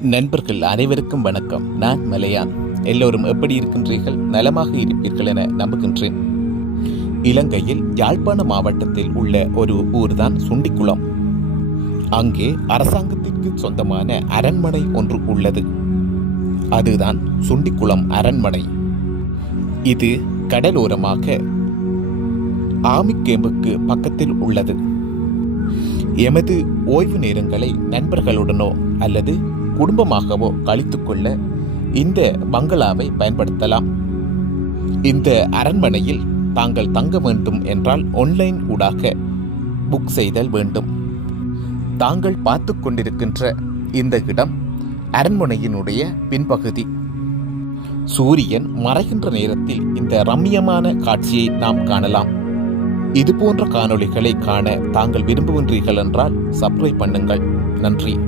நண்பர்கள் அனைவருக்கும் வணக்கம். நான் மலையான். எல்லோரும் எப்படி இருக்கின்றீர்கள்? நலமாக இருப்பீர்கள் என நம்புகின்றேன். இலங்கையில் யாழ்ப்பாண மாவட்டத்தில் உள்ள ஒரு ஊர்தான் சுண்டிக்குளம். அங்கே அரசாங்கத்திற்கு சொந்தமான அரண்மனை ஒன்று உள்ளது. அதுதான் சுண்டிக்குளம் அரண்மனை. இது கடலோரமாக ஆமிக்கேம்புக்கு பக்கத்தில் உள்ளது. எமது ஓய்வு நேரங்களை நண்பர்களுடனோ அல்லது குடும்பமாகவோ கழித்துக்கொள்ள இந்த பங்களாவை பயன்படுத்தலாம். இந்த அரண்மனையில் தாங்கள் தங்க வேண்டும் என்றால் ஆன்லைன் ஊடாக புக் செய்தல் வேண்டும். தாங்கள் பார்த்து கொண்டிருக்கின்ற இந்த இடம் அரண்மனையினுடைய பின்பகுதி. சூரியன் மறைகின்ற நேரத்தில் இந்த ரம்மியமான காட்சியை நாம் காணலாம். இது போன்ற காணொளிகளை காண தாங்கள் விரும்புகின்றீர்கள் என்றால் சப்ஸ்கிரைப் பண்ணுங்கள். நன்றி.